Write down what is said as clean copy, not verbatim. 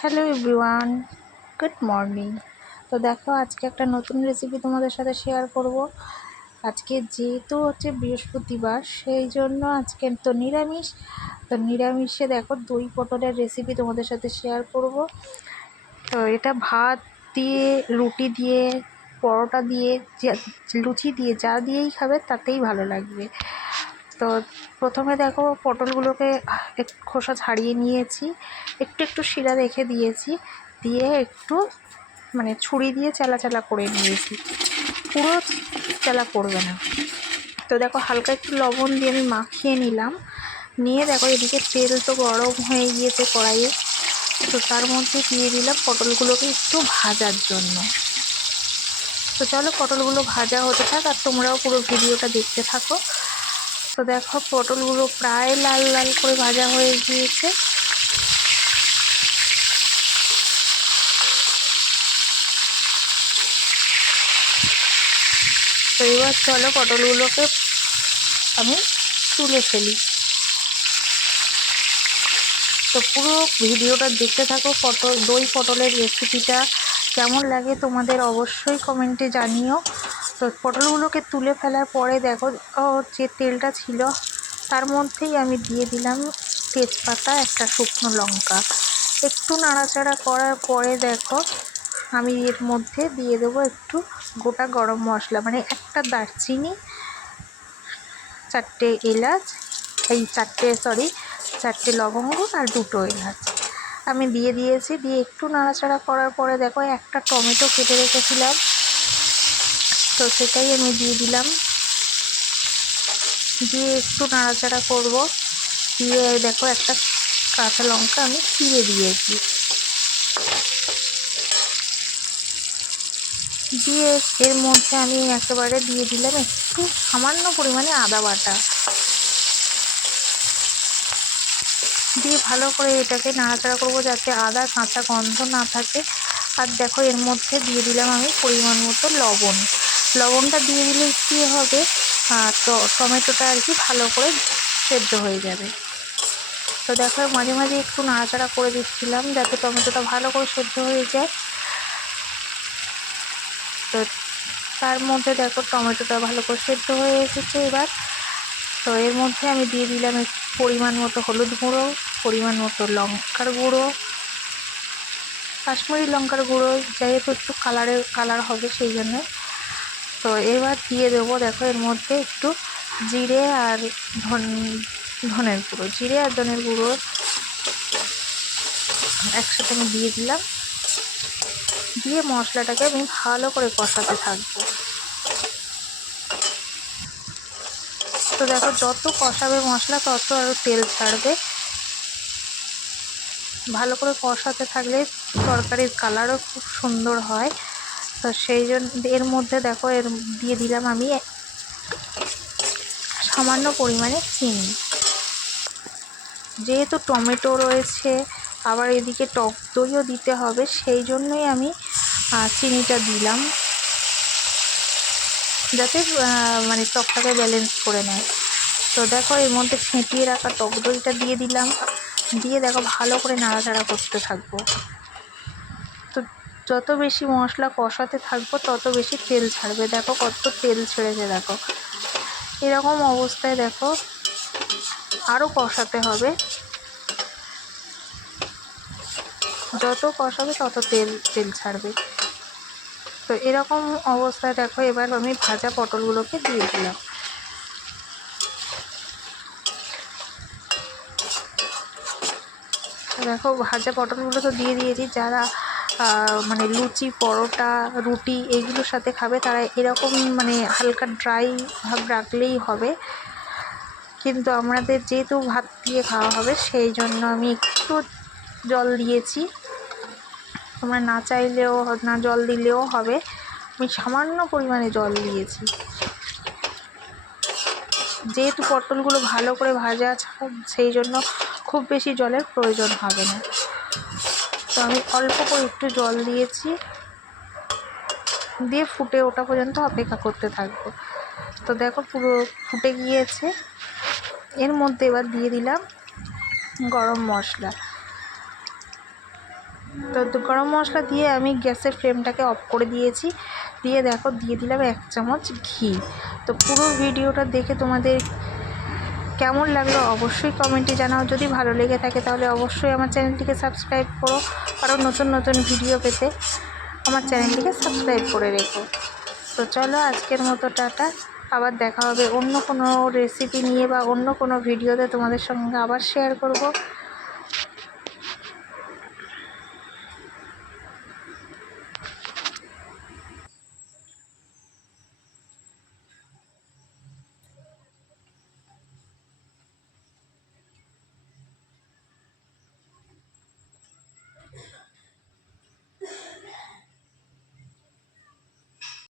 Hello everyone, good morning. তো দেখো, আজকে একটা নতুন রেসিপি তোমাদের সাথে শেয়ার করব। আজকে যেহেতু হচ্ছে বৃহস্পতিবার, সেই জন্য আজকে তো নিরামিষ। তো নিরামিষে দেখো দই পটলের রেসিপি তোমাদের সাথে শেয়ার করব। তো এটা ভাত দিয়ে, রুটি দিয়ে, পরোটা দিয়ে, লুচি দিয়ে, যা দিয়েই খাবে তাতেই ভালো লাগবে। তো প্রথমে দেখো, পটলগুলোকে একটু খোসা ছাড়িয়ে নিয়েছি, একটু একটু শিরা রেখে দিয়েছি, দিয়ে একটু ছুরি দিয়ে চালা চালা করে নিয়েছি, পুরো চালা করবে না। তো দেখো, হালকা একটু লবণ দিয়ে আমি মাখিয়ে নিলাম। নিয়ে দেখো, এদিকে তেল তো গরম হয়ে গিয়েছে কড়াইয়ে। তো তার মধ্যে দিয়ে দিলাম পটলগুলোকে একটু ভাজার জন্য। তো চলো, পটলগুলো ভাজা হতে থাক আর তোমরাও পুরো ভিডিওটা দেখতে থাকো। তো দেখো, পটলগুলো প্রায় লাল লাল করে ভাজা হয়ে গিয়েছে। তো এবার চলো, পটলগুলোকে আমি তুলে ফেলি। তো পুরো ভিডিওটা দেখতে থাকো। দই পটলের রেসিপিটা কেমন লাগে তোমাদের অবশ্যই কমেন্টে জানিও। তো পটলগুলোকে তুলে ফেলার পরে দেখো, যে তেলটা ছিল তার মধ্যেই আমি দিয়ে দিলাম তেজপাতা, একটা শুকনো লঙ্কা। একটু নাড়াচাড়া করার পরে দেখো, আমি এর মধ্যে দিয়ে দেবো একটু গোটা গরম মশলা, একটা দারচিনি, চারটে লবঙ্গ আর দুটো এলাচ আমি দিয়ে দিয়েছি। দিয়ে একটু নাড়াচাড়া করার পরে দেখো, একটা টমেটো কেটে রেখেছিলাম, তো সেটাই আমি দিয়ে দিলাম। দিয়ে একটু নাড়াচাড়া করব। দিয়ে দেখো, একটা কাঁচা লঙ্কা আমি চিড়ে দিয়েছি। দিয়ে এর মধ্যে আমি একেবারে দিয়ে দিলাম একটু সামান্য পরিমাণে আদা বাটা। দিয়ে ভালো করে এটাকে নাড়াচাড়া করবো, যাতে আদা কাঁচা গন্ধ না থাকে। আর দেখো, এর মধ্যে দিয়ে দিলাম আমি পরিমাণ মতো লবণ। লবণটা দিয়ে দিলে কী হবে, টমেটোটা আর কি ভালো করে সেদ্ধ হয়ে যাবে। তো দেখো, মাঝে মাঝে একটু নাড়াচাড়া করে দিচ্ছিলাম যাতে টমেটোটা ভালো করে সেদ্ধ হয়ে যায়। তো তার মধ্যে দেখো, টমেটোটা ভালো করে সেদ্ধ হয়ে এসেছে এবার। তো এর মধ্যে আমি দিয়ে দিলাম পরিমাণ মতো হলুদ গুঁড়ো, পরিমাণ মতো লঙ্কার গুঁড়ো, কাশ্মীরি লঙ্কার গুঁড়ো, যেহেতু একটু কালার হবে সেই জন্য। তো এবার দিয়ে দেবো দেখো, এর মধ্যে একটু জিরে আর ধনের গুঁড়ো, জিরে আর ধনের গুঁড়ো একসাথে আমি দিয়ে দিলাম। দিয়ে মশলাটাকে আমি ভালো করে কষাতে থাকবো। তো দেখো, যত কষাবে মশলা তত আরও তেল ছাড়বে। ভালো করে কষাতে থাকলে তরকারির কালারও খুব সুন্দর হয়। তো সেই জন্য এর মধ্যে দেখো, দিয়ে দিলাম আমি সামান্য পরিমাণে চিনি। যেহেতু টমেটো রয়েছে, আবার এদিকে টক দইও দিতে হবে, সেই জন্যই আমি চিনিটা দিলাম, যাতে টকটাকে ব্যালেন্স করে নেয়। তো দেখো, এর মধ্যে ফেটিয়ে রাখা টক দইটা দিয়ে দিলাম। দিয়ে দেখো, ভালো করে নাড়াচাড়া করতে থাকবো। তো যত বেশি মশলা কষাতে থাকবো তত বেশি তেল ছাড়বে। দেখো কত তেল ছেড়েছে, দেখো এরকম অবস্থায় দেখো আরও কষাতে হবে। যত কষাবে তত তেল ছাড়বে। তো এরকম অবস্থায় দেখো, এবার আমি ভাজা পটলগুলোকে দিয়ে দিলাম। দেখো, ভাজা পটলগুলো তো দিয়ে দিয়েছি। যারা লুচি, পরোটা, রুটি এগুলোর সাথে খাবে তারা এরকম হালকা ড্রাই ভাব রাখলেই হবে। কিন্তু আমাদের যেহেতু ভাত দিয়ে খাওয়া হবে, সেই জন্য আমি একটু জল দিয়েছি। তোমরা না চাইলেও না জল দিলেও হবে, আমি সামান্য পরিমাণে জল দিয়েছি। যেহেতু পটলগুলো ভালো করে ভাজা, সেই জন্য খুব বেশি জলের প্রয়োজন হবে না। তো আমি অল্প করে একটু জল দিয়েছি, দিয়ে ফুটে ওঠা পর্যন্ত অপেক্ষা করতে থাকবো। তো দেখো, পুরো ফুটে গিয়েছে। এর মধ্যে এবার দিয়ে দিলাম গরম মশলা। তো গরম মশলা দিয়ে আমি গ্যাসের ফ্লেমটাকে অফ করে দিয়েছি। দিয়ে দেখো দিয়ে দিলাম 1 চামচ ঘি। তো পুরো ভিডিওটা দেখে তোমাদের কেমন লাগলো অবশ্যই কমেন্টে জানাও। যদি ভালো লেগে থাকে তাহলে অবশ্যই আমার চ্যানেলটিকে সাবস্ক্রাইব করো, আরও নতুন নতুন ভিডিও পেতে আমার চ্যানেলটিকে সাবস্ক্রাইব করে রেখো। তো চলো আজকের মতো টাটা, আবার দেখা হবে অন্য কোনো রেসিপি নিয়ে বা অন্য কোনো ভিডিওতে তোমাদের সঙ্গে আবার শেয়ার করব।